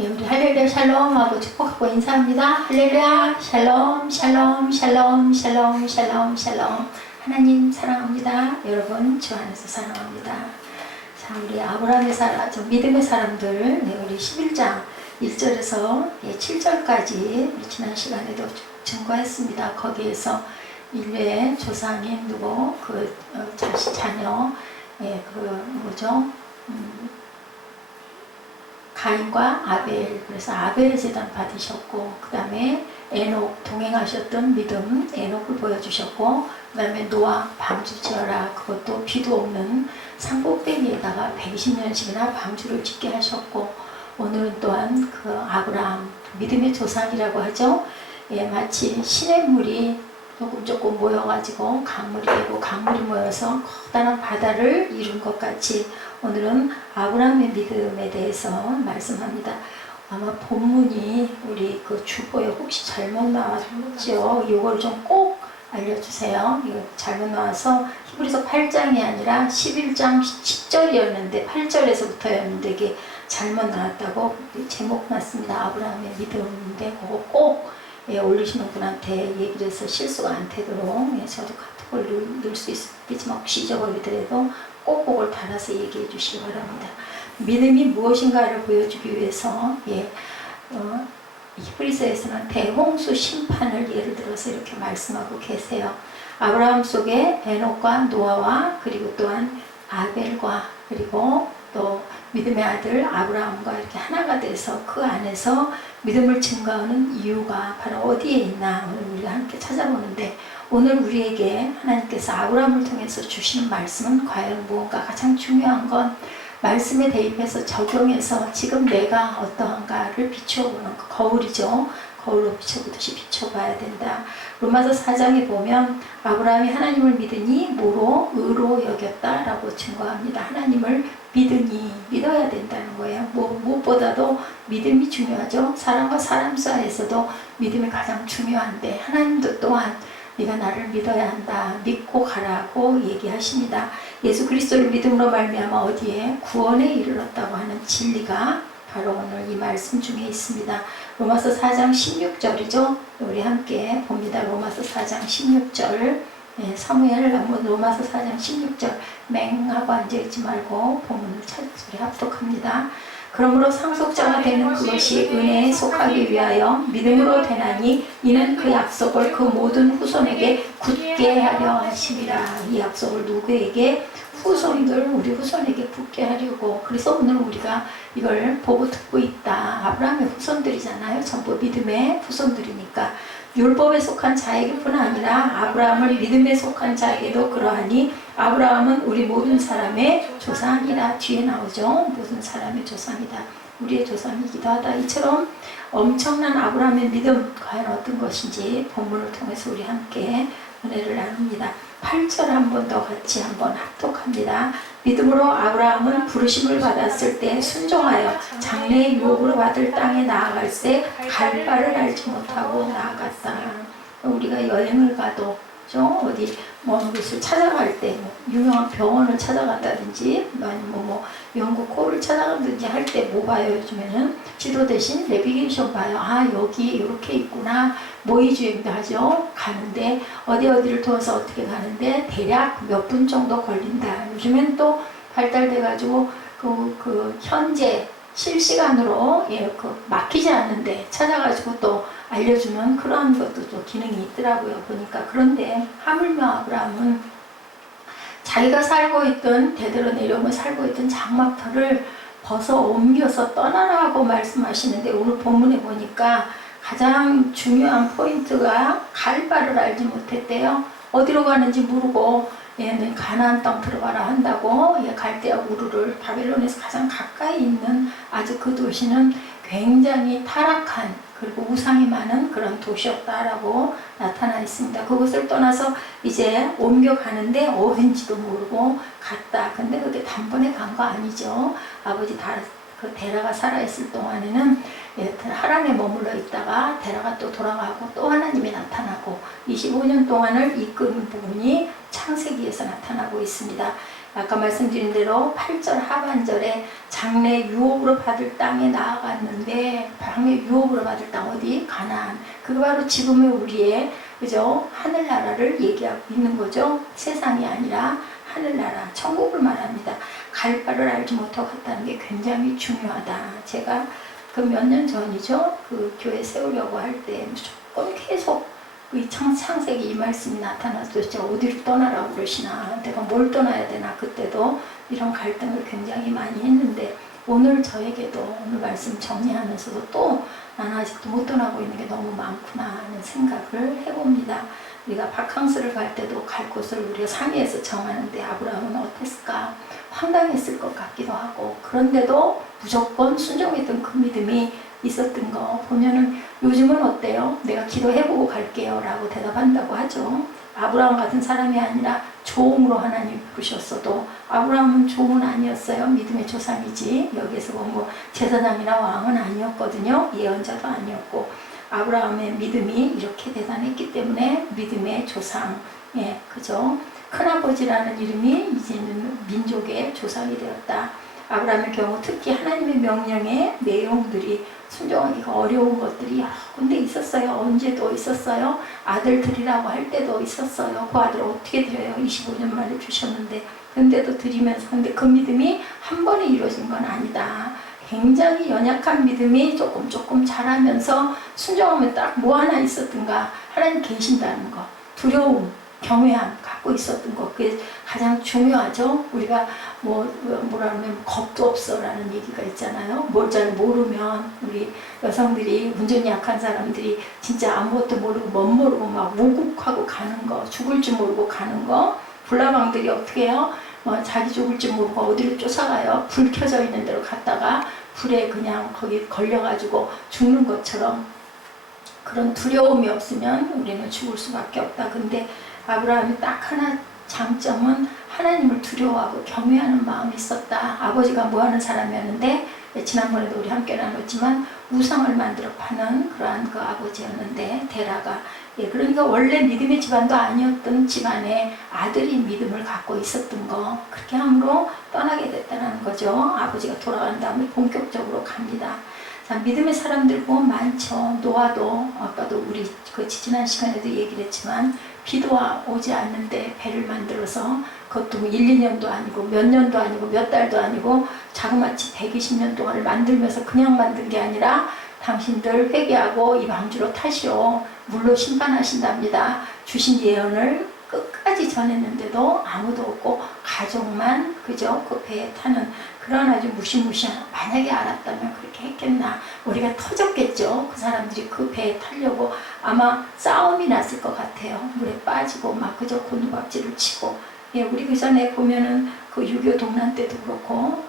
예, 우리 할렐루야 샬롬하고 축복하고 인사합니다. 할렐루야 샬롬 샬롬 샬롬 샬롬 샬롬 샬롬. 하나님 사랑합니다. 여러분 주 안에서 사랑합니다. 자, 우리 아브라함의 믿음의 사람들, 네, 우리 11장 1절에서 7절까지 우리 지난 시간에도 증거했습니다. 거기에서 인류의 조상인 누구 자녀, 가인과 아벨, 그래서 아벨의 제단 받으셨고, 그 다음에 에녹 동행하셨던 믿음 에녹을 보여주셨고, 그 다음에 노아 방주 지어라, 그것도 비도 없는 산꼭대기에다가 120년씩이나 방주를 짓게 하셨고, 오늘은 또한 그 아브라함 믿음의 조상이라고 하죠. 예, 마치 시냇물이 조금 모여가지고 강물이 되고 강물이 모여서 커다란 바다를 이룬 것 같이 오늘은 아브라함의 믿음에 대해서 말씀합니다. 아마 본문이 우리 그 주보에 혹시 잘못 나왔죠? 이걸 좀 꼭 알려주세요. 이거 잘못 나와서 히브리서 8장이 아니라 11장 10절이었는데 8절에서부터였는데 이게 잘못 나왔다고 제목 났습니다. 아브라함의 믿음인데 그거 꼭 올리시는 분한테 얘기를 해서 실수가 안 되도록, 저도 카톡을 넣을 수 있겠지만 혹시 잊어버리더라도 꼭 그걸 달아서 얘기해 주시기 바랍니다. 믿음이 무엇인가를 보여주기 위해서 히브리서에서는 대홍수 심판을 예를 들어서 이렇게 말씀하고 계세요. 아브라함 속에 에녹과 노아와 그리고 또한 아벨과 그리고 또 믿음의 아들 아브라함과 이렇게 하나가 돼서 그 안에서 믿음을 증거하는 이유가 바로 어디에 있나 오늘 우리가 함께 찾아보는데, 오늘 우리에게 하나님께서 아브라함을 통해서 주시는 말씀은 과연 무언가 가장 중요한 건 말씀에 대입해서 적용해서 지금 내가 어떠한가를 비추어보는 거울이죠. 거울로 비춰보듯이 비춰봐야 된다. 로마서 4장에 보면 아브라함이 하나님을 믿으니 뭐로? 의로 여겼다라고 증거합니다. 하나님을 믿으니 믿어야 된다는 거예요. 무엇보다도 믿음이 중요하죠. 사람과 사람 사이에서도 믿음이 가장 중요한데 하나님도 또한 네가 나를 믿어야 한다. 믿고 가라고 얘기하십니다. 예수 그리스도를 믿음으로 말미암아 어디에? 구원에 이르렀다고 하는 진리가 바로 오늘 이 말씀 중에 있습니다. 로마서 4장 16절이죠. 우리 함께 봅니다. 로마서 4장 16절. 사무엘 로마서 4장 16절. 맹하고 앉아있지 말고 본문을 우리 합독합니다. 그러므로 상속자가 되는 그것이 은혜에 속하기 위하여 믿음으로 되나니 이는 그 약속을 그 모든 후손에게 굳게 하려 하심이라. 이 약속을 누구에게? 후손들, 우리 후손에게 굳게 하려고. 그래서 오늘 우리가 이걸 보고 듣고 있다. 아브라함의 후손들이잖아요. 전부 믿음의 후손들이니까. 율법에 속한 자에게뿐 아니라 아브라함을 믿음에 속한 자에게도 그러하니 아브라함은 우리 모든 사람의 조상이라. 뒤에 나오죠. 모든 사람의 조상이다. 우리의 조상이기도 하다. 이처럼 엄청난 아브라함의 믿음 과연 어떤 것인지 본문을 통해서 우리 함께 은혜를 나눕니다. 8절 한 번 더 같이 한번 합독합니다. 믿음으로 아브라함은 부르심을 받았을 때 순종하여 장래의 유업으로 받을 땅에 나아갈새 갈 바를 알지 못하고 나아갔다. 우리가 여행을 가도 어디 먼 곳을 찾아갈 때 유명한 병원을 찾아간다든지 아니면 영국 코를 찾아간다든지 할 때 뭐 봐요? 요즘에는 지도 대신 내비게이션 봐요. 아, 여기 이렇게 있구나. 모의주행도 하죠. 가는데 어디를 통해서 어떻게 가는데 대략 몇 분 정도 걸린다. 요즘엔 또 발달돼 가지고 현재 실시간으로 막히지 않는데 찾아가지고 또 알려주는 그런 것도 또 기능이 있더라고요. 보니까. 그런데 하물며 아브라함은 자기가 살고 있던 대대로 내려오며 살고 있던 장막터를 벗어 옮겨서 떠나라고 말씀하시는데, 오늘 본문에 보니까 가장 중요한 포인트가 갈 바를 알지 못했대요. 어디로 가는지 모르고 얘는 가나안 땅 들어가라 한다고 갈대아 우르를 바벨론에서 가장 가까이 있는 아주 그 도시는 굉장히 타락한 그리고 우상이 많은 그런 도시였다라고 나타나 있습니다. 그곳을 떠나서 이제 옮겨가는데 어딘지도 모르고 갔다. 근데 그게 단번에 간 거 아니죠. 아버지 그 데라가 살아있을 동안에는 하란에 머물러 있다가 데라가 또 돌아가고 또 하나님이 나타나고 25년 동안을 이끄는 부분이 창세기에서 나타나고 있습니다. 아까 말씀드린 대로 8절 하반절에 장래 유업으로 받을 땅에 나아갔는데, 장래 유업으로 받을 땅 어디? 가나안. 그게 바로 지금의 우리의, 그죠? 하늘나라를 얘기하고 있는 거죠. 세상이 아니라 하늘나라, 천국을 말합니다. 갈 바를 알지 못하고 갔다는 게 굉장히 중요하다. 제가 그 몇 년 전이죠. 그 교회 세우려고 할 때 무조건 계속 이 창세기 이 말씀이 나타나서 도대체 어디로 떠나라고 그러시나, 내가 뭘 떠나야 되나, 그때도 이런 갈등을 굉장히 많이 했는데, 오늘 저에게도 오늘 말씀 정리하면서도 또 나는 아직도 못 떠나고 있는 게 너무 많구나 하는 생각을 해봅니다. 우리가 바캉스를 갈 때도 갈 곳을 우리가 상의해서 정하는데 아브라함은 어땠을까? 황당했을 것 같기도 하고, 그런데도 무조건 순종했던 그 믿음이 있었던 거 보면은 요즘은 어때요? 내가 기도해보고 갈게요 라고 대답한다고 하죠. 아브라함 같은 사람이 아니라 종으로 하나님 부르셨어도 아브라함은 종은 아니었어요. 믿음의 조상이지. 여기서 뭐 제사장이나 왕은 아니었거든요. 예언자도 아니었고, 아브라함의 믿음이 이렇게 대단했기 때문에 믿음의 조상, 예, 그죠? 큰아버지라는 이름이 이제는 민족의 조상이 되었다. 아브라함의 경우 특히 하나님의 명령의 내용들이 순종하기가 어려운 것들이 여러 군데 있었어요. 언제도 있었어요. 아들 드리라고 할 때도 있었어요. 그 아들 어떻게 드려요? 25년 만에 주셨는데. 근데도 드리면서, 근데 그 믿음이 한 번에 이루어진 건 아니다. 굉장히 연약한 믿음이 조금 자라면서 순종하면 딱 뭐 하나 있었던가, 하나님 계신다는 거, 두려움, 경외함 갖고 있었던 것, 그게 가장 중요하죠. 우리가 뭐라 그러면 겁도 없어라는 얘기가 있잖아요. 뭘 잘 모르면 우리 여성들이, 운전이 약한 사람들이 진짜 아무것도 모르고 멋 모르고 막 우국하고 가는 거, 죽을 줄 모르고 가는 거. 불나방들이 어떻게 해요? 자기 죽을 줄 모르고 어디로 쫓아가요? 불 켜져 있는 데로 갔다가 불에 그냥 거기 걸려가지고 죽는 것처럼, 그런 두려움이 없으면 우리는 죽을 수밖에 없다. 근데 아브라함이 딱 하나 장점은 하나님을 두려워하고 경외하는 마음이 있었다. 아버지가 뭐하는 사람이었는데, 지난번에도 우리 함께 나눴지만 우상을 만들어 파는 그러한 그 아버지였는데, 데라가, 예, 그러니까 원래 믿음의 집안도 아니었던 집안에 아들이 믿음을 갖고 있었던 거, 그렇게 함으로 떠나게 됐다는 거죠. 아버지가 돌아간 다음에 본격적으로 갑니다. 자, 믿음의 사람들 보면 많죠. 노아도, 아까도 우리 그 지난 시간에도 얘기를 했지만, 비도 오지 않는데 배를 만들어서, 그것도 1, 2년도 아니고 몇 년도 아니고 몇 달도 아니고 자그마치 120년 동안을 만들면서 그냥 만든 게 아니라, 당신들 회개하고 이 방주로 타시오, 물로 심판하신답니다. 주신 예언을 끝까지 전했는데도 아무도 없고 가족만, 그죠? 그 배에 타는 그런 아주 무시무시한, 만약에 알았다면 그렇게 했겠나. 머리가 터졌겠죠. 그 사람들이 그 배에 타려고 아마 싸움이 났을 것 같아요. 물에 빠지고 막, 그저 곤두박질을 치고. 예, 우리 그 전에 보면은 그 6.25 동란 때도 그렇고,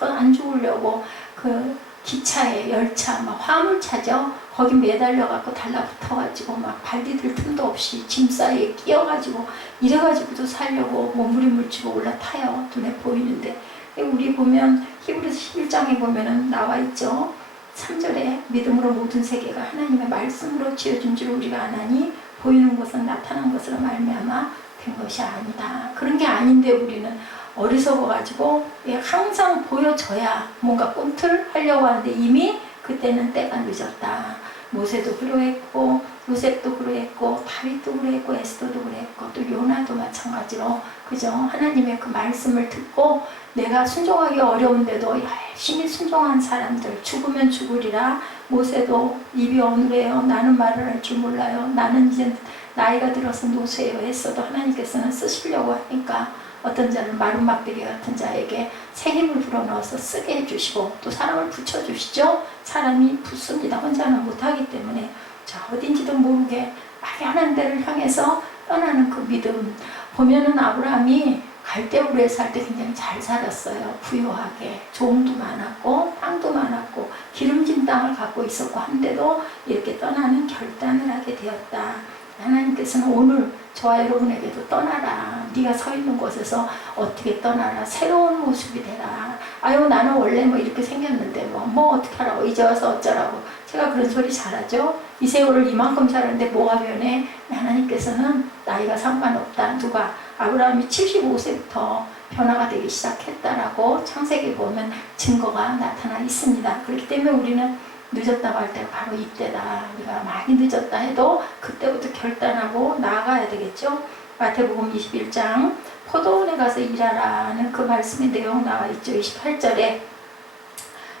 안 죽으려고 그 기차에, 열차, 막 화물차죠. 거기 매달려갖고 달라붙어가지고 막 발 디딜 틈도 없이 짐 사이에 끼어가지고 이래가지고도 살려고 몸부림을 치고 올라타요. 눈에 보이는데. 우리 보면 히브리서 11장에 보면은 나와 있죠. 3절에 믿음으로 모든 세계가 하나님의 말씀으로 지어진 줄 우리가 아나니 보이는 것은 나타난 것으로 말미암아 된 것이 아니다. 그런 게 아닌데 우리는 어리석어가지고 항상 보여줘야 뭔가 꿈틀 하려고 하는데 이미 그때는 때가 늦었다. 모세도 그러했고, 요셉도 그러했고, 다윗도 그러했고, 에스더도 그러했고, 또 요나도 마찬가지로, 그죠? 하나님의 그 말씀을 듣고 내가 순종하기 어려운데도 열심히 순종한 사람들, 죽으면 죽으리라. 모세도 입이 어눌해요. 나는 말을 할 줄 몰라요. 나는 이제 나이가 들어서 노쇠요 했어도 하나님께서는 쓰시려고 하니까 어떤 자는 마른 막대기 같은 자에게 새 힘을 불어넣어서 쓰게 해주시고, 또 사람을 붙여주시죠. 사람이 붙습니다. 혼자는 못하기 때문에. 자, 어딘지도 모르게 막연한 데를 향해서 떠나는 그 믿음. 보면은 아브라함이 갈대우르에 살 때 굉장히 잘 살았어요. 부유하게. 종도 많았고 땅도 많았고 기름진 땅을 갖고 있었고 한데도 이렇게 떠나는 결단을 하게 되었다. 하나님께서는 오늘 저와 여러분에게도 떠나라. 네가 서 있는 곳에서 어떻게 떠나라. 새로운 모습이 되라. 아유, 나는 원래 뭐 이렇게 생겼는데 뭐 어떻게 하라고, 이제 와서 어쩌라고. 제가 그런 소리 잘하죠. 이 세월을 이만큼 살았는데 뭐가 변해? 하나님께서는 나이가 상관없다. 누가? 아브라함이 75세부터 변화가 되기 시작했다라고 창세기 보면 증거가 나타나 있습니다. 그렇기 때문에 우리는 늦었다고 할 때가 바로 이때다. 우리가 많이 늦었다 해도 그때부터 결단하고 나아가야 되겠죠. 마태복음 21장 포도원에 가서 일하라는 그 말씀의 내용 나와 있죠. 28절에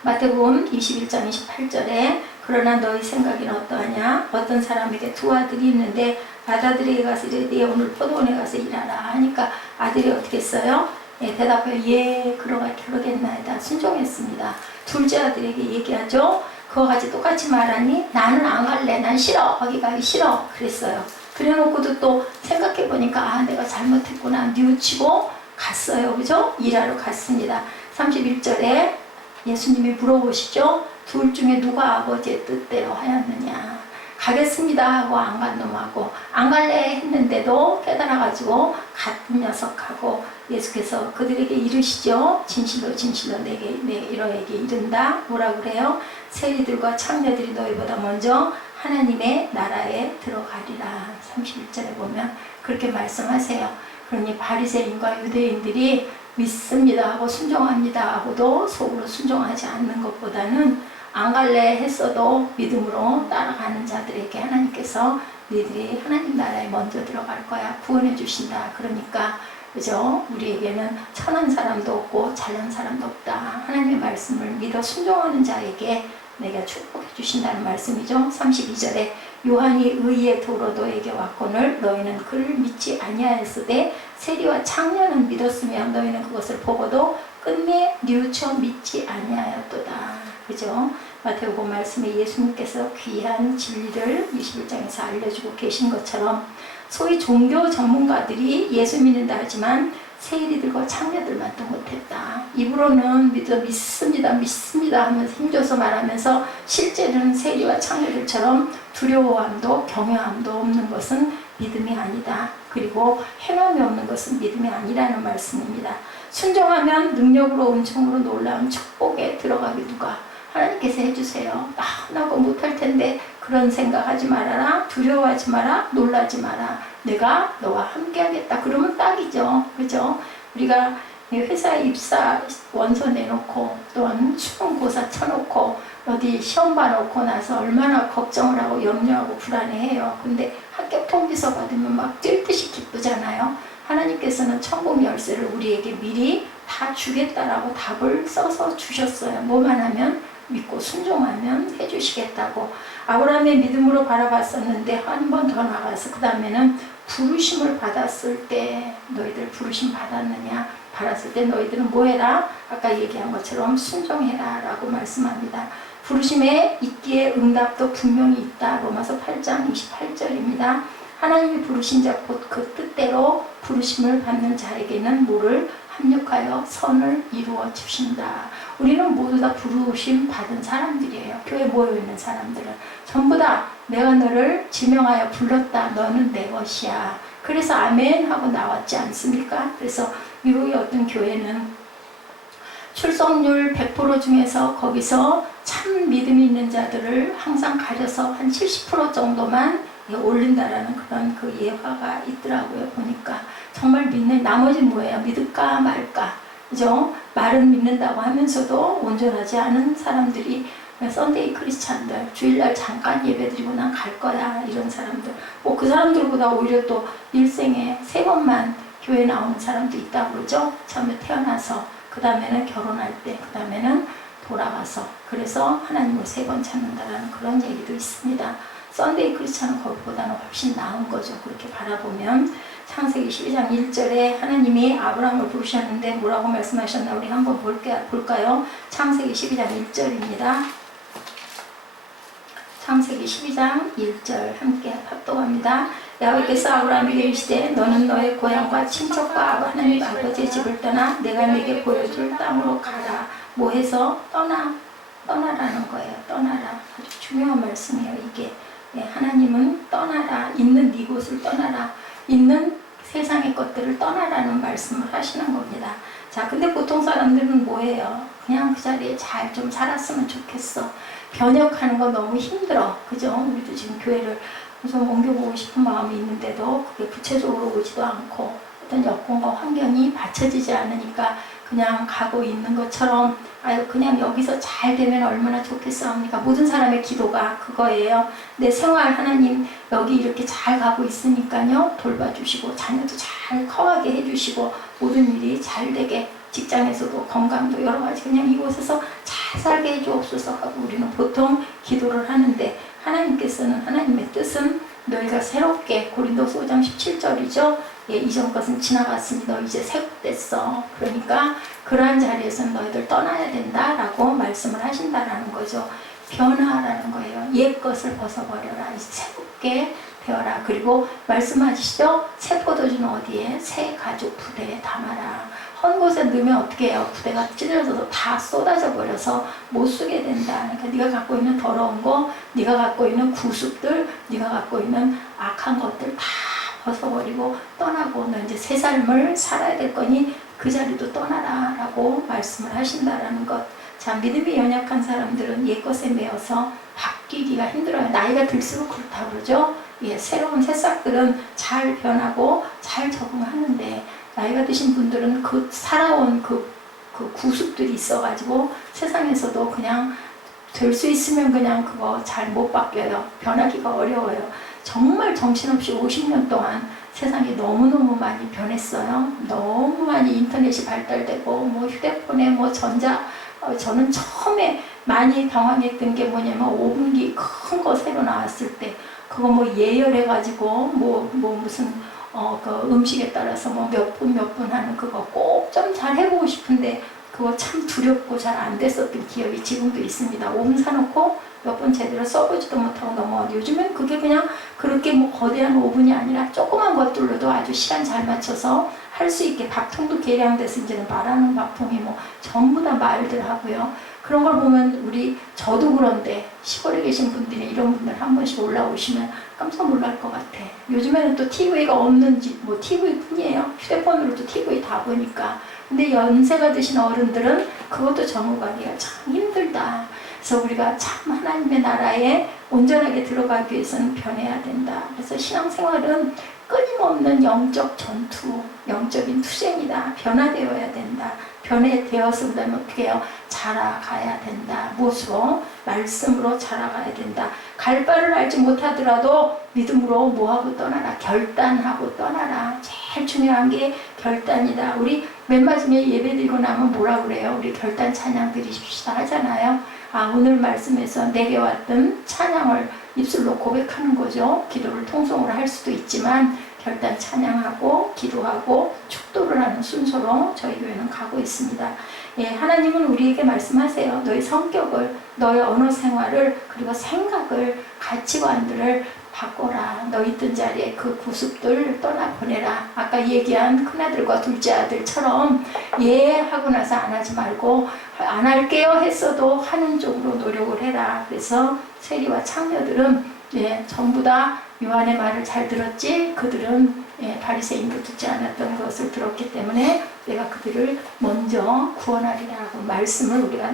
마태복음 21장 28절에 그러나 너희 생각에는 어떠하냐? 어떤 사람에게 두 아들이 있는데 아들에게 가서 이르되 오늘 포도원에 가서 일하라 하니까 아들이 어떻게 했어요? 대답하여 예 그러겠나이다 순종했습니다. 둘째 아들에게 얘기하죠. 그거 같이 똑같이 말하니 나는 안 갈래. 난 싫어. 거기 가기 싫어. 그랬어요. 그래놓고도 또 생각해보니까 아 내가 잘못했구나 뉘우치고 갔어요. 그죠? 일하러 갔습니다. 31절에 예수님이 물어보시죠. 둘 중에 누가 아버지의 뜻대로 하였느냐. 가겠습니다 하고 안 간 놈하고 안 갈래 했는데도 깨달아가지고 같은 녀석하고 예수께서 그들에게 이르시죠. 진실로 진실로 너에게 이른다. 뭐라 그래요? 세리들과 창녀들이 너희보다 먼저 하나님의 나라에 들어가리라. 31절에 보면 그렇게 말씀하세요. 그러니 바리새인과 유대인들이 믿습니다 하고 순종합니다 하고도 속으로 순종하지 않는 것보다는 안 갈래 했어도 믿음으로 따라가는 자들에게 하나님께서 너희들이 하나님 나라에 먼저 들어갈 거야. 구원해 주신다. 그러니까 그죠? 우리에게는 천한 사람도 없고 잘난 사람도 없다. 하나님의 말씀을 믿어 순종하는 자에게 내가 축복해 주신다는 말씀이죠. 32절에 요한이 의의 도로 너에게 왔거늘 너희는 그를 믿지 아니하였으되 세리와 창녀는 믿었으며 너희는 그것을 보고도 끝내 뉘우쳐 믿지 아니하였도다. 그죠? 마태복음 말씀에 예수님께서 귀한 진리를 21장에서 알려주고 계신 것처럼 소위 종교 전문가들이 예수 믿는다 하지만 세리들과 창녀들만 또 못했다. 입으로는 믿습니다 하면서 힘줘서 말하면서 실제로는 세리와 창녀들처럼 두려워함도 경외함도 없는 것은 믿음이 아니다. 그리고 행함이 없는 것은 믿음이 아니라는 말씀입니다. 순종하면 능력으로 은총으로 놀라운 축복에 들어가기 누가? 하나님께서 해주세요. 나고 못할 텐데 그런 생각하지 말아라. 두려워하지 마라. 놀라지 마라. 내가 너와 함께 하겠다. 그러면 딱이죠. 그죠? 우리가 회사에 입사 원서 내놓고 또는 수능고사 쳐놓고 어디 시험 봐놓고 나서 얼마나 걱정을 하고 염려하고 불안해해요. 근데 합격 통지서 받으면 막 뛸 듯이 기쁘잖아요. 하나님께서는 천국 열쇠를 우리에게 미리 다 주겠다라고 답을 써서 주셨어요. 뭐만 하면 믿고 순종하면 해주시겠다고. 아브라함의 믿음으로 바라봤었는데 한 번 더 나가서 그 다음에는 부르심을 받았을 때 너희들 부르심 받았느냐? 받았을 때 너희들은 뭐해라? 아까 얘기한 것처럼 순종해라 라고 말씀합니다. 부르심에 있기에 응답도 분명히 있다. 로마서 8장 28절입니다. 하나님이 부르신 자 곧 그 뜻대로 부르심을 받는 자에게는 뭐를 합력하여 선을 이루어 주신다. 우리는 모두 다 부르심 받은 사람들이에요. 교회에 모여있는 사람들은 전부 다 내가 너를 지명하여 불렀다. 너는 내 것이야. 그래서 아멘 하고 나왔지 않습니까? 그래서 미국의 어떤 교회는 출석률 100% 중에서 거기서 참 믿음이 있는 자들을 항상 가려서 한 70% 정도만 올린다라는 그런 그 예화가 있더라고요. 보니까 정말 믿는, 나머지 뭐예요? 믿을까 말까. 그죠? 말은 믿는다고 하면서도 온전하지 않은 사람들이 썬데이 크리스찬들, 주일날 잠깐 예배드리고 난 갈 거야. 이런 사람들. 그 사람들보다 오히려 또 일생에 3번만 교회 나오는 사람도 있다고 그러죠? 처음에 태어나서, 그 다음에는 결혼할 때, 그 다음에는 돌아가서. 그래서 하나님을 3번 찾는다라는 그런 얘기도 있습니다. 썬데이 크리스찬은 거기보다는 훨씬 나은 거죠. 그렇게 바라보면. 창세기 12장 1절에 하나님이 아브라함을 부르셨는데 뭐라고 말씀하셨나 우리 한번 볼까요? 창세기 12장 1절입니다. 창세기 12장 1절 함께 합독합니다. 야훼께서 아브라함에게 이르시되 너는 너의 고향과 친척과 하나님 아버지의 집을 떠나 내가 네게 보여줄 땅으로 가라. 뭐해서? 떠나라는 거예요. 떠나라. 아주 중요한 말씀이에요. 이게 하나님은 떠나라. 있는 이곳을 떠나라. 있는 세상의 것들을 떠나라는 말씀을 하시는 겁니다. 자, 근데 보통 사람들은 뭐예요? 그냥 그 자리에 잘 좀 살았으면 좋겠어. 변혁하는 거 너무 힘들어. 그죠? 우리도 지금 교회를 좀 옮겨보고 싶은 마음이 있는데도 그게 구체적으로 오지도 않고 어떤 여건과 환경이 받쳐지지 않으니까 그냥 가고 있는 것처럼 아유 그냥 여기서 잘 되면 얼마나 좋겠사옵니까? 모든 사람의 기도가 그거예요. 내 생활 하나님 여기 이렇게 잘 가고 있으니까요 돌봐주시고 자녀도 잘 커가게 해주시고 모든 일이 잘 되게 직장에서도 건강도 여러 가지 그냥 이곳에서 잘 살게 해주옵소서 하고 우리는 보통 기도를 하는데 하나님께서는 하나님의 뜻은 너희가 새롭게 고린도서 5장 17절이죠. 예, 이전 것은 지나갔으니 너 이제 새 것 됐어. 그러니까 그러한 자리에서 너희들 떠나야 된다라고 말씀을 하신다라는 거죠. 변화라는 거예요. 옛 것을 벗어버려라. 이제 새롭게 되어라. 그리고 말씀하시죠. 새 포도주는 어디에? 새 가죽 부대에 담아라. 헌 곳에 넣으면 어떻게 해요? 부대가 찢어져서 다 쏟아져 버려서 못 쓰게 된다. 그러니까 네가 갖고 있는 더러운 거, 네가 갖고 있는 구습들, 네가 갖고 있는 악한 것들 다 벗어버리고 떠나고 너 이제 새 삶을 살아야 될 거니 그 자리도 떠나라 라고 말씀을 하신다라는 것. 자, 믿음이 연약한 사람들은 옛것에 매여서 바뀌기가 힘들어요. 나이가 들수록 그렇다고 그러죠. 예, 새로운 새싹들은 잘 변하고 잘 적응하는데 나이가 드신 분들은 그 살아온 그 구습들이 있어가지고 세상에서도 그냥 될 수 있으면 그냥 그거 잘 못 바뀌어요. 변하기가 어려워요. 정말 정신없이 50년 동안 세상이 너무너무 많이 변했어요. 너무 많이 인터넷이 발달되고 뭐 휴대폰에 뭐 전자 저는 처음에 많이 당황했던 게 뭐냐면 오븐기 큰 거 새로 나왔을 때 그거 뭐 예열해가지고 뭐 무슨 그 음식에 따라서 뭐 몇 분 하는 그거 꼭 좀 잘 해보고 싶은데 그거 참 두렵고 잘 안 됐었던 기억이 지금도 있습니다. 오븐 사놓고 몇 번 제대로 써보지도 못하고 넘어가고 요즘엔 그게 그냥 그렇게 뭐 거대한 오븐이 아니라 조그만 것들로도 아주 시간 잘 맞춰서 할 수 있게 밥통도 개량돼서 이제는 말하는 밥통이 뭐 전부 다 말들 하고요. 그런 걸 보면 저도 그런데 시골에 계신 분들이 이런 분들 한 번씩 올라오시면 깜짝 놀랄 것 같아. 요즘에는 또 TV가 없는지 뭐 TV 뿐이에요. 휴대폰으로도 TV 다 보니까. 근데 연세가 드신 어른들은 그것도 정우가기가 참 힘들다. 그래서 우리가 참 하나님의 나라에 온전하게 들어가기 위해서는 변해야 된다. 그래서 신앙생활은 끊임없는 영적 전투, 영적인 투쟁이다. 변화되어야 된다. 변화되어서 그 다음에 어떻게 해요? 자라가야 된다. 무엇으로? 말씀으로 자라가야 된다. 갈 바를 알지 못하더라도 믿음으로 뭐하고 떠나라. 결단하고 떠나라. 제일 중요한 게 결단이다. 우리 맨 마지막에 예배 드리고 나면 뭐라 그래요? 우리 결단 찬양 드리십시다 하잖아요. 오늘 말씀에서 내게 왔던 찬양을 입술로 고백하는 거죠. 기도를 통성으로 할 수도 있지만 결단 찬양하고 기도하고 축도를 하는 순서로 저희 교회는 가고 있습니다. 예, 하나님은 우리에게 말씀하세요. 너의 성격을, 너의 언어 생활을, 그리고 생각을, 가치관들을 바꿔라. 너 있던 자리에 그 구습들 떠나보내라. 아까 얘기한 큰아들과 둘째 아들처럼 예 하고 나서 안 하지 말고 안 할게요 했어도 하는 쪽으로 노력을 해라. 그래서 세리와 창녀들은 예, 전부 다 요한의 말을 잘 들었지. 그들은 예, 바리새인도 듣지 않았던 것을 들었기 때문에 내가 그들을 먼저 구원하리라고 말씀을 우리가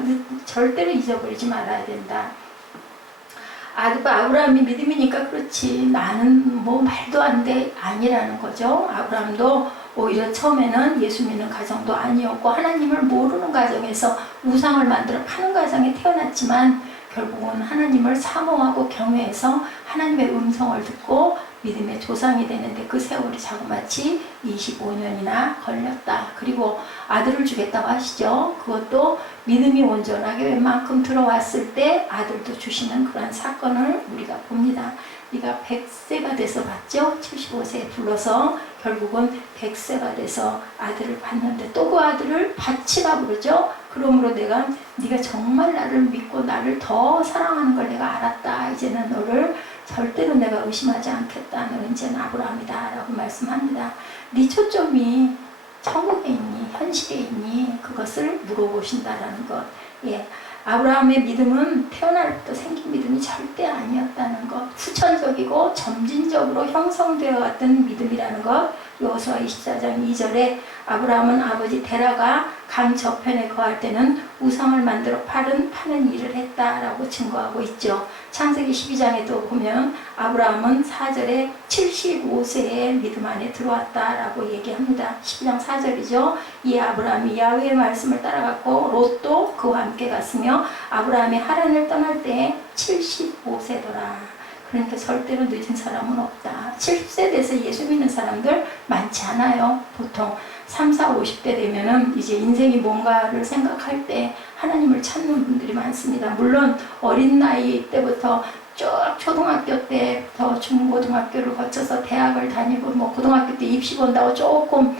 절대로 잊어버리지 말아야 된다. 아브라함이 믿음이니까 그렇지 나는 뭐 말도 안 돼 아니라는 거죠. 아브라함도 오히려 처음에는 예수 믿는 가정도 아니었고 하나님을 모르는 가정에서 우상을 만들어 파는 가정에 태어났지만 결국은 하나님을 사모하고 경외해서 하나님의 음성을 듣고 믿음의 조상이 되는데 그 세월이 자그마치 25년이나 걸렸다. 그리고 아들을 주겠다고 하시죠. 그것도 믿음이 온전하게 웬만큼 들어왔을 때 아들도 주시는 그런 사건을 우리가 봅니다. 네가 100세가 돼서 봤죠? 75세에 불러서 결국은 100세가 돼서 아들을 받는데 또 그 아들을 바치라 그러죠. 그러므로 네가 정말 나를 믿고 나를 더 사랑하는 걸 내가 알았다. 이제는 너를 절대로 내가 의심하지 않겠다. 너는 이제는 아브라함이다 라고 말씀합니다. 네 초점이 천국에 있니? 현실에 있니? 그것을 물어보신다라는 것. 예, 아브라함의 믿음은 태어날 때부터 생긴 믿음이 절대 아니었다는 것, 후천적이고 점진적으로 형성되어 왔던 믿음이라는 것. 여호수아 24장 2절에 아브라함은 아버지 데라가 강 저편에 거할 때는 우상을 만들어 파는 일을 했다라고 증거하고 있죠. 창세기 12장에도 보면 아브라함은 4절에 75세의 믿음 안에 들어왔다라고 얘기합니다. 12장 4절이죠. 이 아브라함이 야훼의 말씀을 따라갔고 롯도 그와 함께 갔으며 아브라함이 하란을 떠날 때 75세더라. 그러니까 절대로 늦은 사람은 없다. 70세 돼서 예수 믿는 사람들 많지 않아요. 보통 3, 4, 50대 되면은 이제 인생이 뭔가를 생각할 때 하나님을 찾는 분들이 많습니다. 물론 어린 나이 때부터 쭉 초등학교 때부터 중고등학교를 거쳐서 대학을 다니고 뭐 고등학교 때 입시 본다고 조금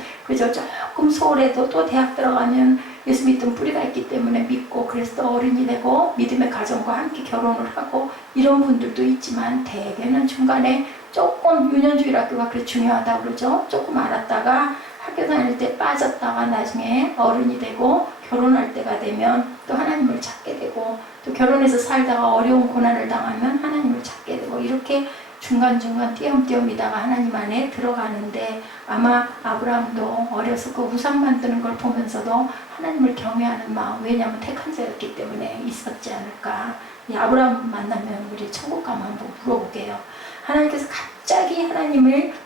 소홀해도 또 대학 들어가면 예수 믿던 뿌리가 있기 때문에 믿고 그래서 또 어른이 되고 믿음의 가정과 함께 결혼을 하고 이런 분들도 있지만 대개는 중간에 조금 유년주일 학교가 그래 중요하다고 그러죠. 조금 알았다가 학교 다닐 때 빠졌다가 나중에 어른이 되고 결혼할 때가 되면 또 하나님을 찾게 되고 또 결혼해서 살다가 어려운 고난을 당하면 하나님을 찾게 되고 이렇게 중간중간 띄엄띄엄이다가 하나님 안에 들어가는데 아마 아브라함도 어려서 그 우상 만드는 걸 보면서도 하나님을 경외하는 마음, 왜냐하면 택한 자였기 때문에 있었지 않을까. 이 아브라함 만나면 우리 천국 가면 한번 물어보게요. 하나님께서 갑자기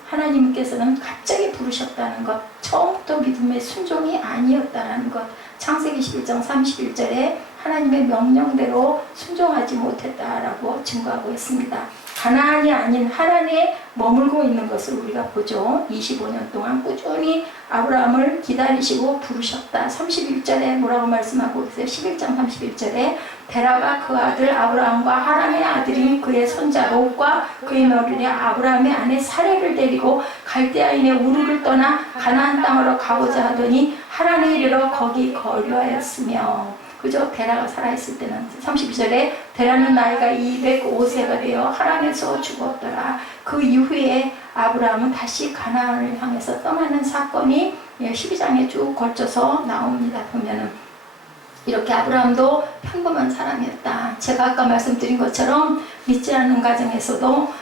하나님께서는 갑자기 부르셨다는 것, 처음부터 믿음의 순종이 아니었다라는 것. 창세기 11장 31절에 하나님의 명령대로 순종하지 못했다라고 증거하고 있습니다. 가나안이 아닌 하란에 머물고 있는 것을 우리가 보죠. 25년 동안 꾸준히 아브라함을 기다리시고 부르셨다. 31절에 뭐라고 말씀하고 있어요? 11장 31절에 데라가 그 아들 아브라함과 하란의 아들인 그의 손자 롯과 그의 며느리 아브라함의 아내 사레를 데리고 갈대아인의 우르를 떠나 가나안 땅으로 가고자 하더니 하란에 이르러 거기 거류하였으며, 그죠? 데라가 살아있을 때는 32절에 데라는 나이가 205세가 되어 하란에서 죽었더라. 그 이후에 아브라함은 다시 가나안을 향해서 떠나는 사건이 12장에 쭉 걸쳐서 나옵니다. 보면은 이렇게 아브라함도 평범한 사람이었다. 제가 아까 말씀드린 것처럼 믿지 않는 가정에서도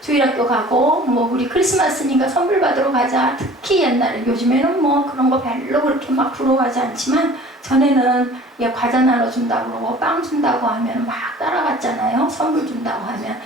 주일학교 가고 우리 크리스마스니까 선물 받으러 가자. 특히 옛날에, 요즘에는 그런 거 별로 그렇게 막 부러워하지 않지만 전에는 과자 나눠준다고 그러고 빵 준다고 하면 막 따라갔잖아요. 선물 준다고 하면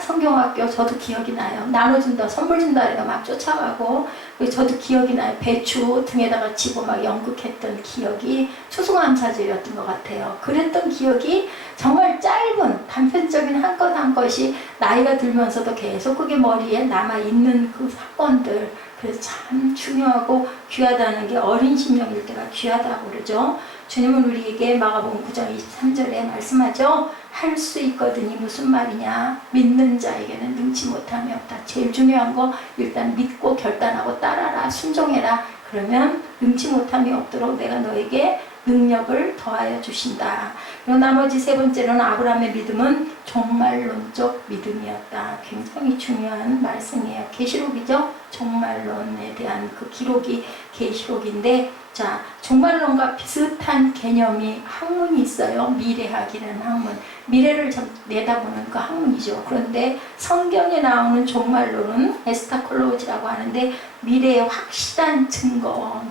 성경학교 저도 기억이 나요. 나눠준다 선물 준다 해서 막 쫓아가고, 저도 기억이 나요. 배추 등에다가 지고 막 연극했던 기억이 추수감사절이었던 것 같아요. 그랬던 기억이 정말 짧은 단편적인 한 것 한 것이 나이가 들면서도 계속 그게 머리에 남아있는 그 사건들, 그래서 참 중요하고 귀하다는 게 어린 심령일 때가 귀하다고 그러죠. 주님은 우리에게 마가복음 9장 23절에 말씀하죠. 할 수 있거든이 무슨 말이냐? 믿는 자에게는 능치 못함이 없다. 제일 중요한 거 일단 믿고 결단하고 따라라, 순종해라. 그러면 능치 못함이 없도록 내가 너에게 능력을 더하여 주신다. 그리고 나머지 세 번째로는 아브라함의 믿음은 종말론적 믿음이었다. 굉장히 중요한 말씀이에요. 계시록이죠. 종말론에 대한 그 기록이 계시록인데, 자, 종말론과 비슷한 개념이 학문이 있어요. 미래학이라는 학문. 미래를 내다보는 그 학문이죠. 그런데 성경에 나오는 종말론은 에스타콜로지라고 하는데, 미래의 확실한 증거,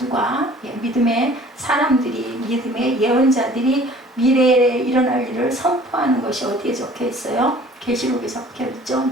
믿음의 사람들이, 믿음의 예언자들이 미래에 일어날 일을 선포하는 것이 어디에 적혀 있어요? 계시록에 적혀 있죠.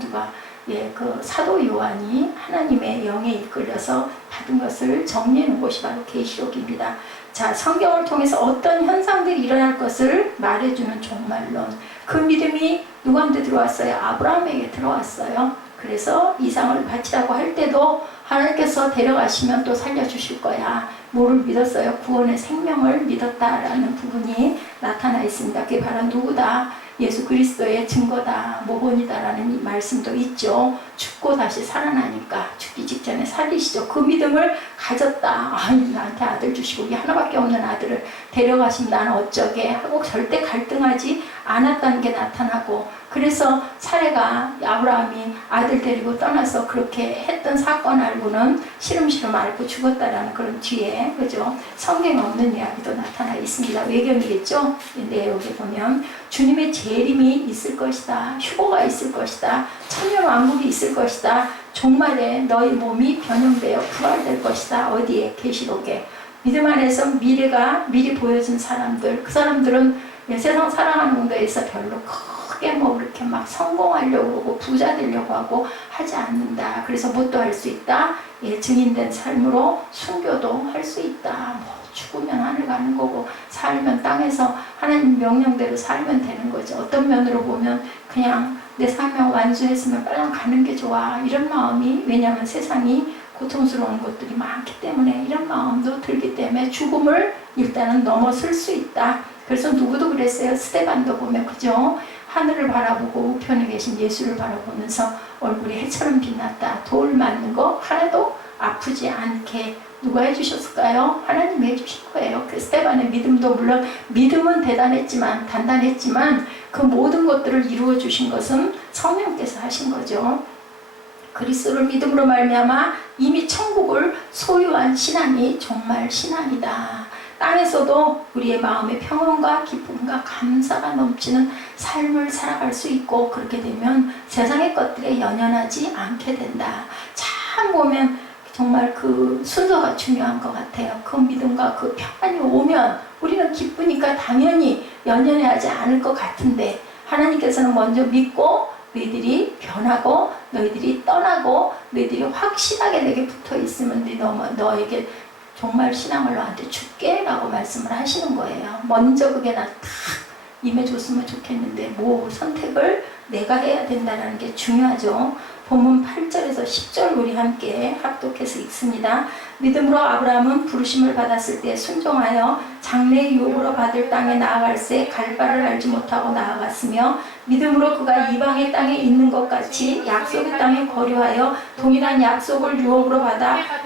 그 사도 요한이 하나님의 영에 이끌려서 받은 것을 정리해 놓은 것이 바로 계시록입니다. 자, 성경을 통해서 어떤 현상들이 일어날 것을 말해주는 종말론. 그 믿음이 누구한테 들어왔어요? 아브라함에게 들어왔어요. 그래서 이상을 바치라고 할 때도 하나님께서 데려가시면 또 살려주실 거야. 뭐를 믿었어요? 구원의 생명을 믿었다라는 부분이 나타나 있습니다. 그게 바로 누구다? 예수 그리스도의 증거다, 모본이다라는 말씀도 있죠. 죽고 다시 살아나니까 죽기 직전에 살리시죠. 그 믿음을 가졌다. 나한테 아들 주시고 이 하나밖에 없는 아들을 데려가시면 나는 어쩌게 하고 절대 갈등하지 않았다는 게 나타나고, 그래서 사례가 아브라함이 아들 데리고 떠나서 그렇게 했던 사건 알고는 시름시름 앓고 죽었다라는 그런 뒤에, 그죠? 성경에 없는 이야기도 나타나 있습니다. 외경이겠죠? 내용에 보면 주님의 재림이 있을 것이다. 휴거가 있을 것이다. 천년왕국이 있을 것이다. 종말에 너희 몸이 변형되어 부활될 것이다. 어디에? 계시록에. 믿음 안에서 미래가 미리 보여진 사람들, 그 사람들은 세상 살아가는 데에서 별로 크게 뭐 이렇게 막 성공하려고 하고 부자 되려고 하고 하지 않는다. 그래서 뭣도 할 수 있다. 증인된 삶으로 순교도 할 수 있다. 뭐 죽으면 하늘 가는 거고 살면 땅에서 하나님 명령대로 살면 되는 거죠. 어떤 면으로 보면 그냥 내 사명 완수했으면 빨리 가는 게 좋아. 이런 마음이, 왜냐하면 세상이 고통스러운 것들이 많기 때문에 이런 마음도 들기 때문에 죽음을 일단은 넘어설 수 있다. 그래서 누구도 그랬어요. 스데반도 보면, 그죠? 하늘을 바라보고 우편에 계신 예수를 바라보면서 얼굴이 해처럼 빛났다. 돌 맞는 거 하나도 아프지 않게 누가 해주셨을까요? 하나님이 해주신 거예요. 그 스데반의 믿음도, 물론 믿음은 대단했지만, 단단했지만 그 모든 것들을 이루어 주신 것은 성령께서 하신 거죠. 그리스도를 믿음으로 말미암아 이미 천국을 소유한 신앙이 정말 신앙이다. 땅에서도 우리의 마음의 평온과 기쁨과 감사가 넘치는 삶을 살아갈 수 있고, 그렇게 되면 세상의 것들에 연연하지 않게 된다. 참 보면 정말 그 순서가 중요한 것 같아요. 그 믿음과 그 평안이 오면 우리는 기쁘니까 당연히 연연하지 않을 것 같은데, 하나님께서는 먼저 믿고 너희들이 변하고 너희들이 떠나고 너희들이 확실하게 내게 붙어 있으면 너에게 정말 신앙을 너한테 줄게 라고 말씀을 하시는 거예요. 먼저 그게 나 딱 임해줬으면 좋겠는데 뭐 선택을 내가 해야 된다는 게 중요하죠. 본문 8절에서 10절 우리 함께 합독해서 읽습니다. 믿음으로 아브라함은 부르심을 받았을 때 순종하여 장래의 유업으로 받을 땅에 나아갈새 갈 바를 알지 못하고 나아갔으며, 믿음으로 그가 이방의 땅에 있는 것 같이 약속의 땅에 거류하여 동일한 약속을 유업으로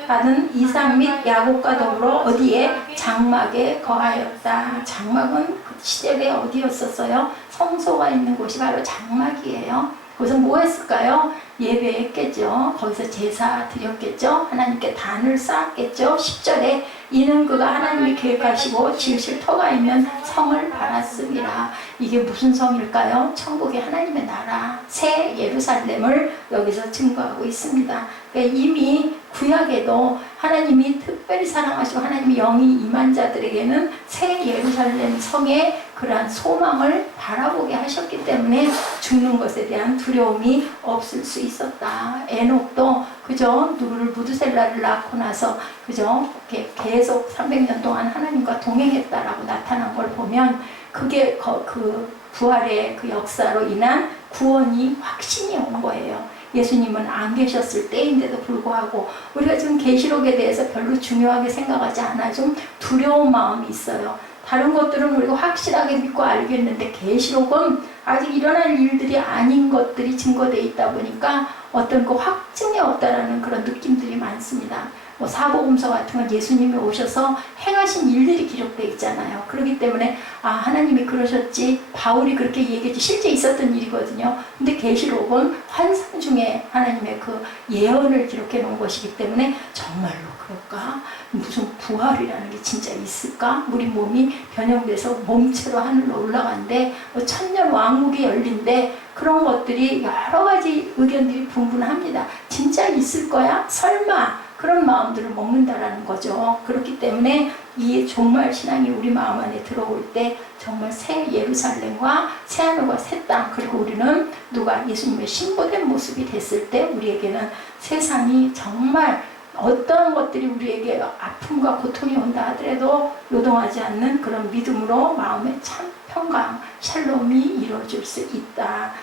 받은 이삭 및 야곱과 더불어 어디에? 장막에 거하였다. 장막은 그 시절에 어디였었어요? 성소가 있는 곳이 바로 장막이에요. 거기서 뭐 했을까요? 예배했겠죠. 거기서 제사 드렸겠죠. 하나님께 단을 쌓았겠죠. 10절에 이는 그가 하나님이 계획하시고 지으실 터가 있는 성을 바랐습니다. 이게 무슨 성일까요? 천국의 하나님의 나라, 새 예루살렘을 여기서 증거하고 있습니다. 그러니까 이미 구약에도 하나님이 특별히 사랑하시고 하나님이 영이 임한 자들에게는 새 예루살렘 성의 그러한 소망을 바라보게 하셨기 때문에 죽는 것에 대한 두려움이 없을 수 있었다. 에녹도 그죠? 누구를 무드셀라를 낳고 나서 그죠? 계속 300년 동안 하나님과 동행했다라고 나타난 걸 보면 그게 그 부활의 그 역사로 인한 구원이 확신이 온 거예요. 예수님은 안 계셨을 때인데도 불구하고 우리가 지금 계시록에 대해서 별로 중요하게 생각하지 않아 좀 두려운 마음이 있어요. 다른 것들은 우리가 확실하게 믿고 알겠는데 계시록은 아직 일어날 일들이 아닌 것들이 증거되어 있다 보니까 어떤 그 확증이 없다라는 그런 느낌들이 많습니다. 뭐 사복음서 같은 건 예수님이 오셔서 행하신 일들이 기록되어 있잖아요. 그렇기 때문에 아 하나님이 그러셨지, 바울이 그렇게 얘기했지, 실제 있었던 일이거든요. 근데 계시록은 환상 중에 하나님의 그 예언을 기록해 놓은 것이기 때문에 정말로 그럴까? 무슨 부활이라는 게 진짜 있을까? 우리 몸이 변형돼서 몸체로 하늘로 올라간대, 뭐 천년 왕국이 열린대, 그런 것들이 여러 가지 의견들이 분분합니다. 진짜 있을 거야? 설마? 그런 마음들을 먹는다라는 거죠. 그렇기 때문에 이 종말 신앙이 우리 마음 안에 들어올 때 정말 새 예루살렘과 새 하늘과 새 땅, 그리고 우리는 누가 예수님의 신부된 모습이 됐을 때 우리에게는 세상이 정말 어떤 것들이 우리에게 아픔과 고통이 온다 하더라도 요동하지 않는 그런 믿음으로 마음의 참 평강, 샬롬이 이루어질 수 있다.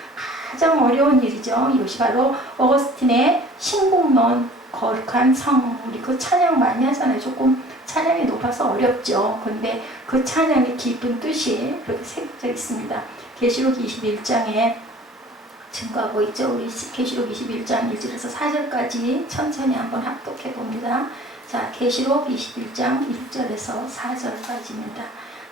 가장 어려운 일이죠. 이것이 바로 어거스틴의 신국론 거룩한 성, 우리 그 찬양 많이 하잖아요. 조금 찬양이 높아서 어렵죠. 근데 그 찬양의 깊은 뜻이 그렇게 새겨져 있습니다. 계시록 21장에 증거하고 있죠. 우리 계시록 21장 1절에서 4절까지 천천히 한번 합독해 봅니다. 자, 계시록 21장 1절에서 4절까지입니다.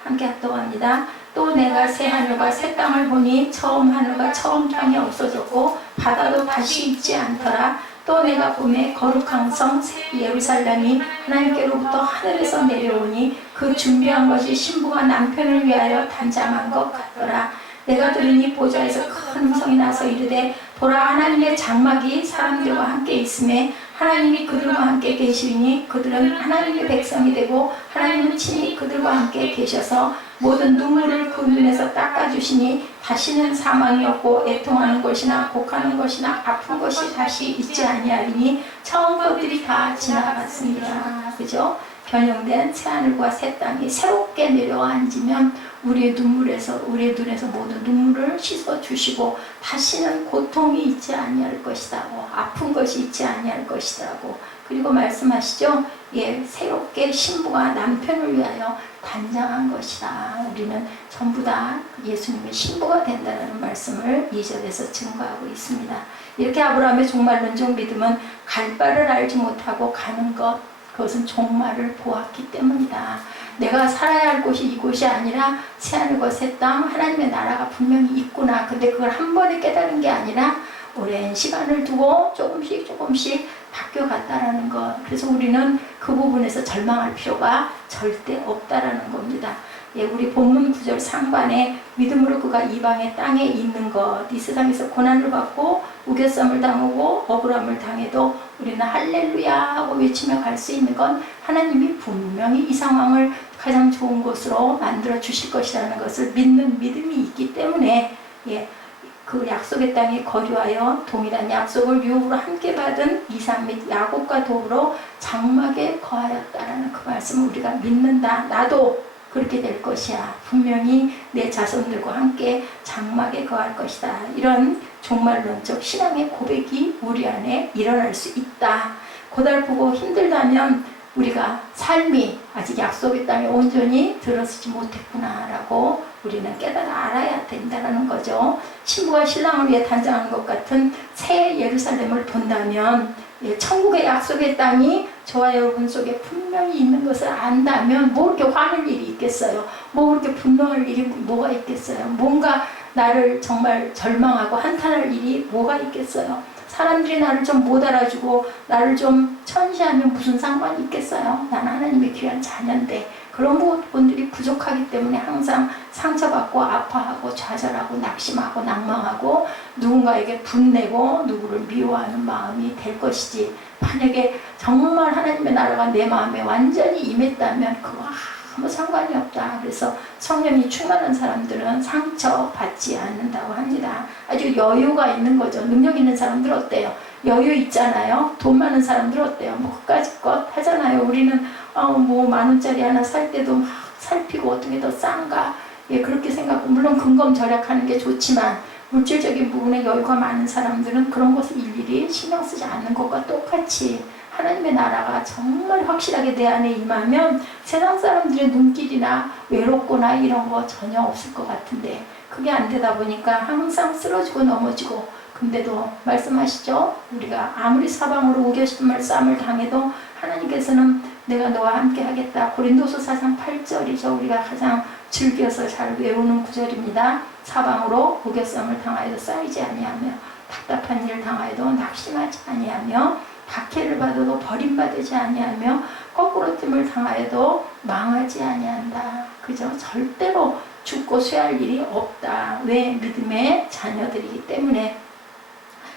함께 합독합니다. 또 내가 새 하늘과 새 땅을 보니 처음 하늘과 처음 땅이 없어졌고 바다도 다시 있지 않더라. 또 내가 보매 거룩한 성 예루살렘이 하나님께로부터 하늘에서 내려오니 그 준비한 것이 신부가 남편을 위하여 단장한 것 같더라. 내가 들으니 보좌에서 큰 음성이 나서 이르되 보라 하나님의 장막이 사람들과 함께 있음에 하나님이 그들과 함께 계시니 그들은 하나님의 백성이 되고 하나님은 친히 그들과 함께 계셔서 모든 눈물을 그 눈에서 닦아주시니 다시는 사망이 없고 애통하는 것이나 곡하는 것이나 아픈 것이 다시 있지 아니하리니 처음 것들이 다 지나갔습니다. 그죠? 변형된 새하늘과 새 땅이 새롭게 내려와 앉으면 우리의 눈물에서 우리의 눈에서 모든 눈물을 씻어주시고 다시는 고통이 있지 아니할 것이다고 아픈 것이 있지 아니할 것이다고 그리고 말씀하시죠. 예, 새롭게 신부가 남편을 위하여 단장한 것이다. 우리는 전부 다 예수님의 신부가 된다는 말씀을 2절에서 증거하고 있습니다. 이렇게 아브라함의 종말론적 믿음은 갈 바를 알지 못하고 가는 것 그것은 종말을 보았기 때문이다. 내가 살아야 할 곳이 이곳이 아니라 새하늘과 새 땅 하나님의 나라가 분명히 있구나. 근데 그걸 한 번에 깨달은 게 아니라 오랜 시간을 두고 조금씩 바뀌어갔다라는 것. 그래서 우리는 그 부분에서 절망할 필요가 절대 없다라는 겁니다. 예, 우리 본문 9절 상반에 믿음으로 그가 이방의 땅에 있는 것, 이 세상에서 고난을 받고 우겨쌈을 당하고 억울함을 당해도 우리는 할렐루야 하고 외치며 갈 수 있는 건 하나님이 분명히 이 상황을 가장 좋은 곳으로 만들어 주실 것이라는 것을 믿는 믿음이 있기 때문에 예, 그 약속의 땅에 거류하여 동일한 약속을 유업으로 함께 받은 이삭 및 야곱과 더불어 장막에 거하였다라는 그 말씀을 우리가 믿는다. 나도 그렇게 될 것이야. 분명히 내 자손들과 함께 장막에 거할 것이다. 이런 종말론적 신앙의 고백이 우리 안에 일어날 수 있다. 고달프고 힘들다면 우리가 삶이 아직 약속의 땅에 온전히 들어서지 못했구나 라고 우리는 깨달아 알아야 된다는 거죠. 신부가 신랑을 위해 단장하는 것 같은 새 예루살렘을 본다면 천국의 약속의 땅이 저와 여러분 속에 분명히 있는 것을 안다면 뭐 그렇게 화낼 일이 있겠어요. 뭐 그렇게 분노할 일이 뭐가 있겠어요. 뭔가 나를 정말 절망하고 한탄할 일이 뭐가 있겠어요. 사람들이 나를 좀 못 알아주고 나를 좀 천시하면 무슨 상관이 있겠어요. 나는 하나님의 귀한 자녀인데 그런 부분들이 부족하기 때문에 항상 상처받고 아파하고 좌절하고 낙심하고 낭망하고 누군가에게 분내고 누구를 미워하는 마음이 될 것이지 만약에 정말 하나님의 나라가 내 마음에 완전히 임했다면 그거 아무 상관이 없다. 그래서 성령이 충만한 사람들은 상처받지 않는다고 합니다. 아주 여유가 있는 거죠. 능력 있는 사람들 어때요? 여유 있잖아요. 돈 많은 사람들 어때요? 뭐 그까짓 것 하잖아요. 우리는 뭐 10,000원짜리 하나 살 때도 막 살피고 어떻게 더 싼가 예, 그렇게 생각하고 물론 근검 절약하는 게 좋지만 물질적인 부분에 여유가 많은 사람들은 그런 것을 일일이 신경 쓰지 않는 것과 똑같이 하나님의 나라가 정말 확실하게 내 안에 임하면 세상 사람들의 눈길이나 외롭거나 이런 거 전혀 없을 것 같은데 그게 안 되다 보니까 항상 쓰러지고 넘어지고 근데도 말씀하시죠. 우리가 아무리 사방으로 우겨심을 싸움을 당해도 하나님께서는 내가 너와 함께 하겠다. 고린도서 4장 8절이죠. 우리가 가장 즐겨서 잘 외우는 구절입니다. 사방으로 우겨쌈을 당하여도 쌓이지 아니하며 답답한 일을 당하여도 낙심하지 아니하며 박해를 받아도 버림받지 아니하며 거꾸로 뜸을 당하여도 망하지 아니한다. 그죠? 절대로 죽고 쇠할 일이 없다. 왜? 믿음의 자녀들이기 때문에.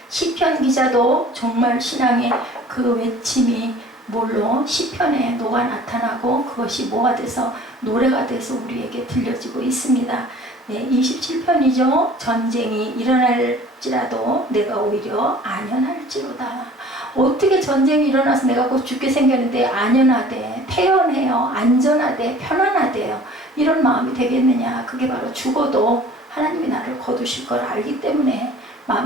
시편 기자도 정말 신앙의 그 외침이 뭘로 시편에 녹아 나타나고 그것이 뭐가 돼서 노래가 돼서 우리에게 들려지고 있습니다. 네, 27편이죠. 전쟁이 일어날지라도 내가 오히려 안연할지로다. 어떻게 전쟁이 일어나서 내가 곧 죽게 생겼는데 안연하대, 태연해요, 안전하대, 편안하대요. 이런 마음이 되겠느냐. 그게 바로 죽어도 하나님이 나를 거두실 걸 알기 때문에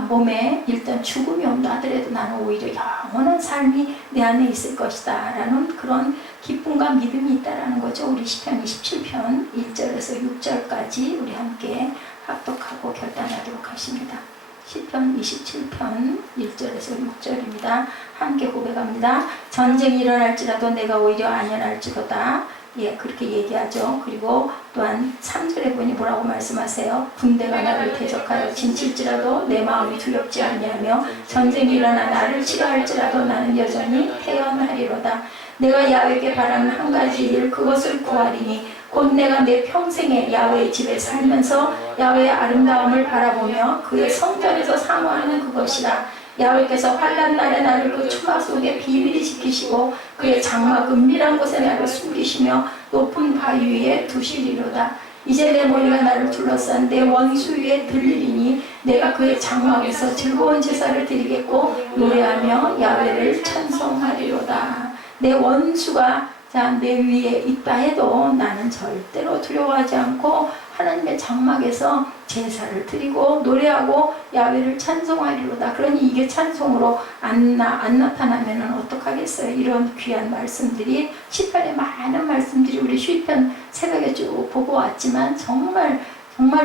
몸에 일단 죽음이 온다 하더라도 나는 오히려 영원한 삶이 내 안에 있을 것이다 라는 그런 기쁨과 믿음이 있다라는 거죠. 우리 시편 27편 1절에서 6절까지 우리 함께 합독하고 결단하도록 하십니다. 시편 27편 1절에서 6절입니다. 함께 고백합니다. 전쟁이 일어날지라도 내가 오히려 안연할지로다. 예, 그렇게 얘기하죠. 그리고 또한 3절에 보니 뭐라고 말씀하세요? 군대가 나를 대적하여 진칠지라도 내 마음이 두렵지 아니하며 전쟁이 일어나 나를 치러할지라도 나는 여전히 태어나리로다. 내가 야훼에게 바라는 한 가지 일, 그것을 구하리니 곧 내가 내 평생에 야훼의 집에 살면서 야훼의 아름다움을 바라보며 그의 성전에서 사모하는 그것이라. 야훼께서 환난 날에 나를 그 추막 속에 비밀히 지키시고 그의 장막 은밀한 곳에 나를 숨기시며 높은 바위 위에 두시리로다. 이제 내 머리가 나를 둘러싼 내 원수 위에 들리리니 내가 그의 장막에서 즐거운 제사를 드리겠고 노래하며 야훼를 찬송하리로다. 내 원수가 내 위에 있다 해도 나는 절대로 두려워하지 않고 하나님의 장막에서 제사를 드리고 노래하고 야훼를 찬송하리로다. 그러니 이게 찬송으로 안 나타나면 어떡하겠어요. 이런 귀한 말씀들이 시편에 많은 말씀들이 우리 시편 새벽에 쭉 보고 왔지만 정말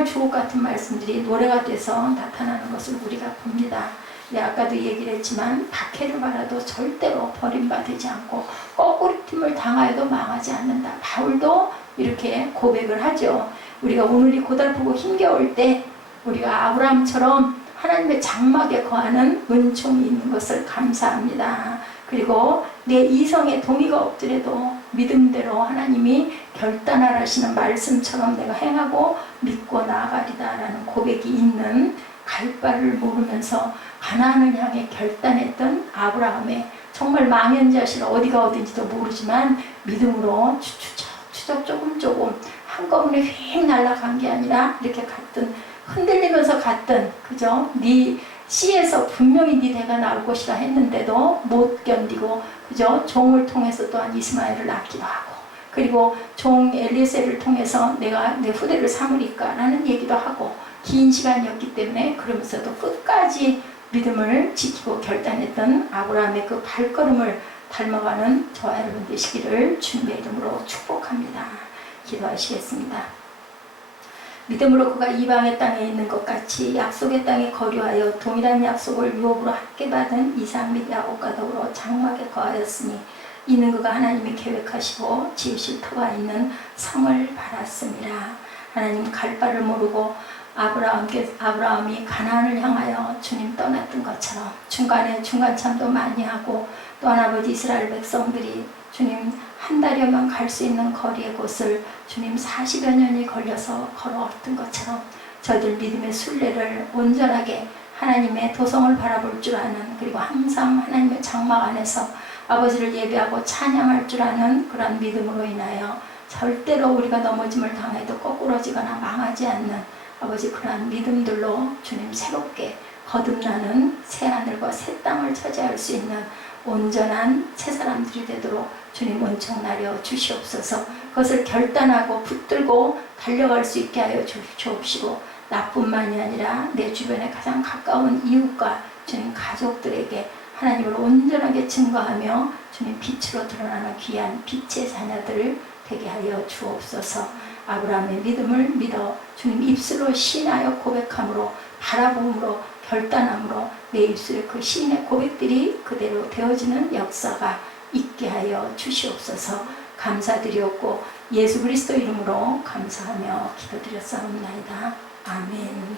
주옥 같은 말씀들이 노래가 돼서 나타나는 것을 우리가 봅니다. 아까도 얘기를 했지만 박해를 받아도 절대로 버림받지 않고 거꾸로팀을 당하여도 망하지 않는다. 바울도 이렇게 고백을 하죠. 우리가 오늘이 고달프고 힘겨울 때 우리가 아브라함처럼 하나님의 장막에 거하는 은총이 있는 것을 감사합니다. 그리고 내 이성에 동의가 없더라도 믿음대로 하나님이 결단하라시는 말씀처럼 내가 행하고 믿고 나아가리다라는 고백이 있는 갈 바를 모르면서 가나안을 향해 결단했던 아브라함의 정말 망연자실 어디가 어딘지도 모르지만 믿음으로 추적 조금 한꺼번에 휙 날아간 게 아니라 이렇게 갔던 흔들리면서 갔던 그죠? 네 씨에서 분명히 네 대가 나올 것이라 했는데도 못 견디고 그죠? 종을 통해서 또한 이스마엘을 낳기도 하고 그리고 종 엘리에셀을 통해서 내가 내 후대를 삼으리까 라는 얘기도 하고 긴 시간이었기 때문에 그러면서도 끝까지 믿음을 지키고 결단했던 아브라함의 그 발걸음을 닮아가는 저와 여러분 되시기를 주님의 이름으로 축복합니다. 기도하시겠습니다. 믿음으로 그가 이방의 땅에 있는 것 같이 약속의 땅에 거류하여 동일한 약속을 유업으로 함께 받은 이삭 및 야곱과 더불어 장막에 거하였으니 이는 그가 하나님이 계획하시고 지으실 터가 있는 성을 바랐습니다. 하나님 갈 바를 모르고 아브라함이 가나안을 향하여 주님 떠났던 것처럼 중간에 중간참도 많이 하고 또한 아버지 이스라엘 백성들이 주님 한 달여만 갈 수 있는 거리의 곳을 주님 40여 년이 걸려서 걸어왔던 것처럼 저희들 믿음의 순례를 온전하게 하나님의 도성을 바라볼 줄 아는 그리고 항상 하나님의 장막 안에서 아버지를 예배하고 찬양할 줄 아는 그런 믿음으로 인하여 절대로 우리가 넘어짐을 당해도 거꾸러지거나 망하지 않는 아버지 그러한 믿음들로 주님 새롭게 거듭나는 새 하늘과 새 땅을 차지할 수 있는 온전한 새 사람들이 되도록 주님 은총 나려 주시옵소서. 그것을 결단하고 붙들고 달려갈 수 있게 하여 주옵시고 나뿐만이 아니라 내 주변에 가장 가까운 이웃과 주님 가족들에게 하나님을 온전하게 증거하며 주님 빛으로 드러나는 귀한 빛의 자녀들을 되게 하여 주옵소서. 아브라함의 믿음을 믿어 주님 입술로 시인하여 고백함으로 바라봄으로 결단함으로 내 입술에 그 시인의 고백들이 그대로 되어지는 역사가 있게 하여 주시옵소서. 감사드리옵고 예수 그리스도 이름으로 감사하며 기도드렸사옵나이다. 아멘.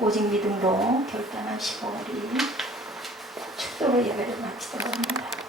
오직 믿음으로 결단하시고 우리 축도로 예배를 마치도록 합니다.